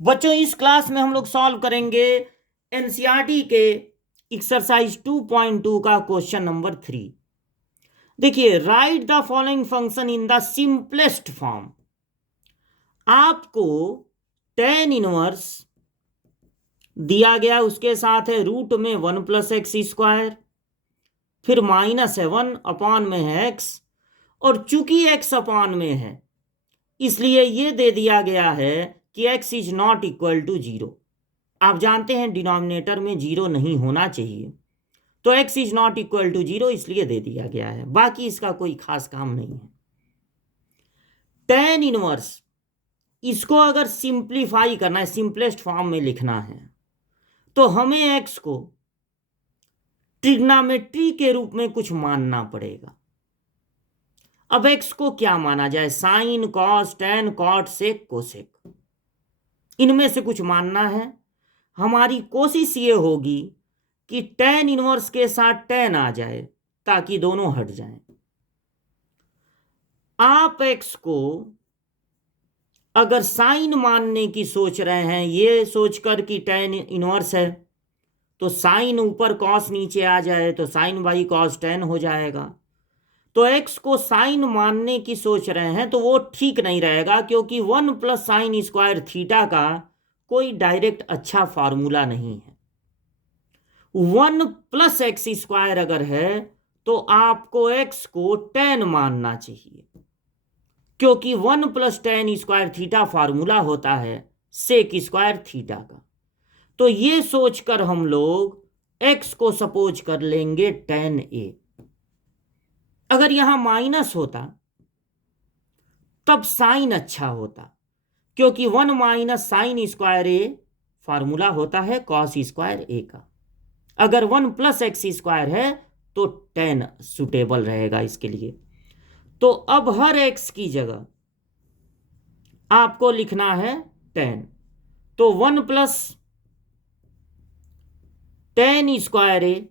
बच्चों इस क्लास में हम लोग सॉल्व करेंगे एनसीईआरटी के एक्सरसाइज 2.2 का क्वेश्चन नंबर 3। देखिए, right the following function in the simplest form. आपको टेन इनवर्स दिया गया, उसके साथ है रूट में 1+x², फिर माइनस है 1 अपॉन में है x, और चूंकि x अपॉन में है इसलिए ये दे दिया गया है कि x is not equal to 0। आप जानते हैं डिनोमिनेटर में 0 नहीं होना चाहिए, तो x is not equal to 0 इसलिए दे दिया गया है, बाकी इसका कोई खास काम नहीं है। टेन इनवर्स, इसको अगर सिंप्लीफाई करना है, सिंपलेस्ट फॉर्म में लिखना है, तो हमें x को ट्रिग्नोमेट्री के रूप में कुछ मानना पड़ेगा। अब x को क्या माना जाए? साइन, कॉस, टेन, कॉट, सेक, कोसेक, इनमें से कुछ मानना है। हमारी कोशिश ये होगी कि टेन इनवर्स के साथ टेन आ जाए ताकि दोनों हट जाएं। आप x को अगर साइन मानने की सोच रहे हैं, ये सोचकर कि टेन इनवर्स है, तो साइन ऊपर कॉस नीचे आ जाए तो साइन बाई कॉस टेन हो जाएगा। तो x को साइन मानने की सोच रहे हैं तो वो ठीक नहीं रहेगा, क्योंकि 1+sin² का कोई डायरेक्ट अच्छा फार्मूला नहीं है। 1+x² अगर है तो आपको x को टेन मानना चाहिए, क्योंकि 1+tan² फार्मूला होता है sec² का। तो ये सोचकर हम लोग x को सपोज कर लेंगे tan a। अगर यहां माइनस होता तब साइन अच्छा होता, क्योंकि 1-sin² फार्मूला होता है cos² का। अगर 1+x² है तो tan सुटेबल रहेगा इसके लिए। तो अब हर x की जगह आपको लिखना है tan। तो 1+tan²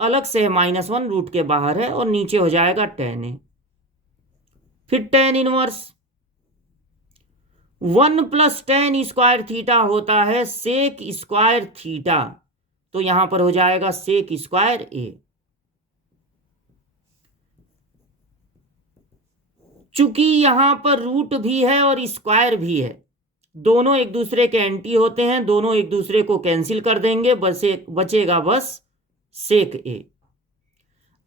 अलग से है, -1 रूट के बाहर है, और नीचे हो जाएगा tan a। फिर tan इनवर्स 1+tan² होता है sec², तो यहां पर हो जाएगा sec²a। चूंकि यहां पर रूट भी है और स्क्वायर भी है, दोनों एक दूसरे के एंटी होते हैं, दोनों एक दूसरे को कैंसिल कर देंगे, बचेगा बस सेक ए।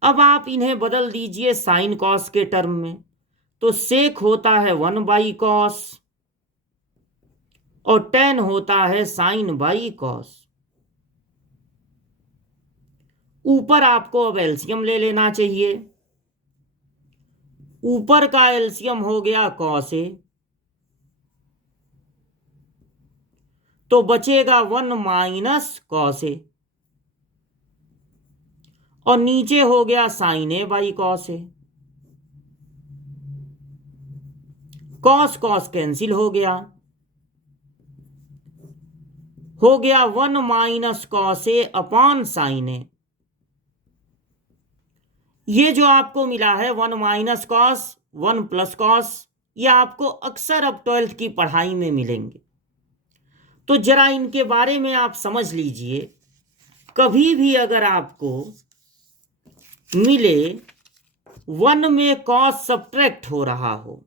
अब आप इन्हें बदल दीजिए साइन कॉस के टर्म में, तो सेक होता है 1/cos और टेन होता है sin/cos। ऊपर आपको अब एलसीएम ले लेना चाहिए। ऊपर का एलसीएम हो गया cos a, तो बचेगा 1 - cos a, और नीचे हो गया sin a/cos a। Cos cos cancel हो गया 1 - cos a upon sin a। ये जो आपको मिला है 1 - cos 1+cos, ये आपको अक्सर अब 12th की पढ़ाई में मिलेंगे, तो जरा इनके बारे में आप समझ लीजिए। कभी भी अगर आपको मिले 1 में cos सब्ट्रैक्ट हो रहा हो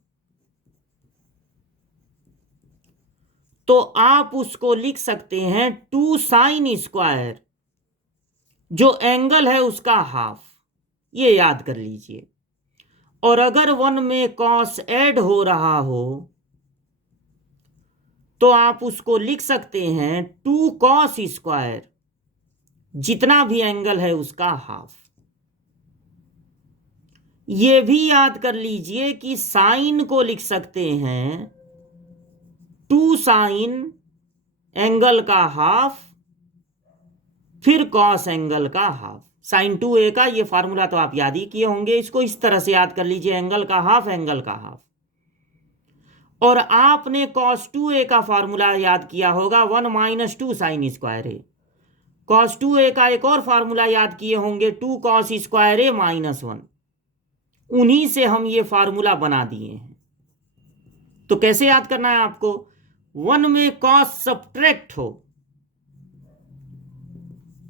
तो आप उसको लिख सकते हैं 2sin², जो एंगल है उसका हाफ, ये याद कर लीजिए। और अगर 1 में cos ऐड हो रहा हो तो आप उसको लिख सकते हैं 2cos², जितना भी एंगल है उसका हाफ। ये भी याद कर लीजिए कि साइन को लिख सकते हैं 2sin एंगल का हाफ, फिर कॉस एंगल का हाफ। sin2a का ये फार्मूला तो आप याद ही किए होंगे, इसको इस तरह से याद कर लीजिए, एंगल का हाफ, एंगल का हाफ। और आपने cos2a का फार्मूला याद किया होगा 1 - 2sin²a। cos2a का एक और फार्मूला याद किए होंगे 2cos²a -1। उन्हीं से हम ये फार्मूला बना दिए हैं। तो कैसे याद करना है आपको? 1 में कॉस सब्ट्रैक्ट हो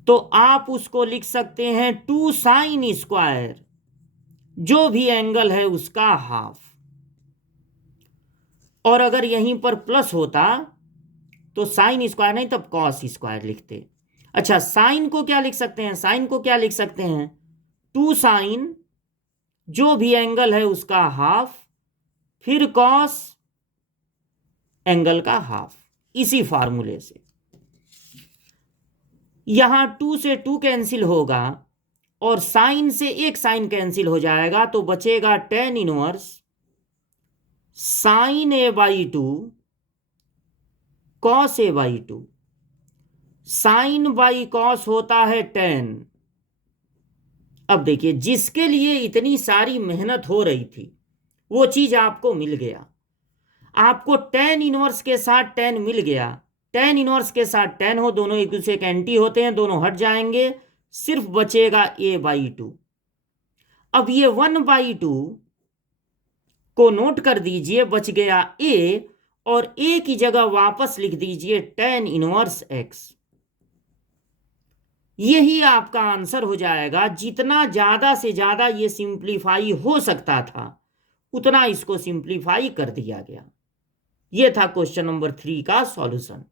तो आप उसको लिख सकते हैं 2 साइन स्क्वायर, जो भी एंगल है उसका हाफ। और अगर यहीं पर प्लस होता तो साइन स्क्वायर नहीं तब कॉस स्क्वायर लिखते। अच्छा, साइन को क्या लिख सकते हैं? साइन को क्या लिख सकते हैं? 2 साइन, जो भी एंगल है उसका हाफ, फिर कॉस एंगल का हाफ, इसी फार्मूले से। यहां 2 से 2 कैंसिल होगा और साइन से एक साइन कैंसिल हो जाएगा, तो बचेगा tan inverse sine a by 2 cos a by 2। Sine by cos होता है टेन। अब देखिए, जिसके लिए इतनी सारी मेहनत हो रही थी वो चीज आपको मिल गया। आपको टेन इनवर्स के साथ टेन मिल गया, टेन इनवर्स के साथ टेन हो, दोनों एक दूसरे के एंटी होते हैं, दोनों हट जाएंगे, सिर्फ बचेगा ए बाई 2। अब ये 1/2 को नोट कर दीजिए, बच गया ए, और ए की जगह वापस लिख दीजिए टेन इनवर्स एक्स। यही आपका आंसर हो जाएगा। जितना ज्यादा से ज्यादा ये सिंप्लीफाई हो सकता था उतना इसको सिंप्लीफाई कर दिया गया। यह था क्वेश्चन नंबर 3 का सॉल्यूशन।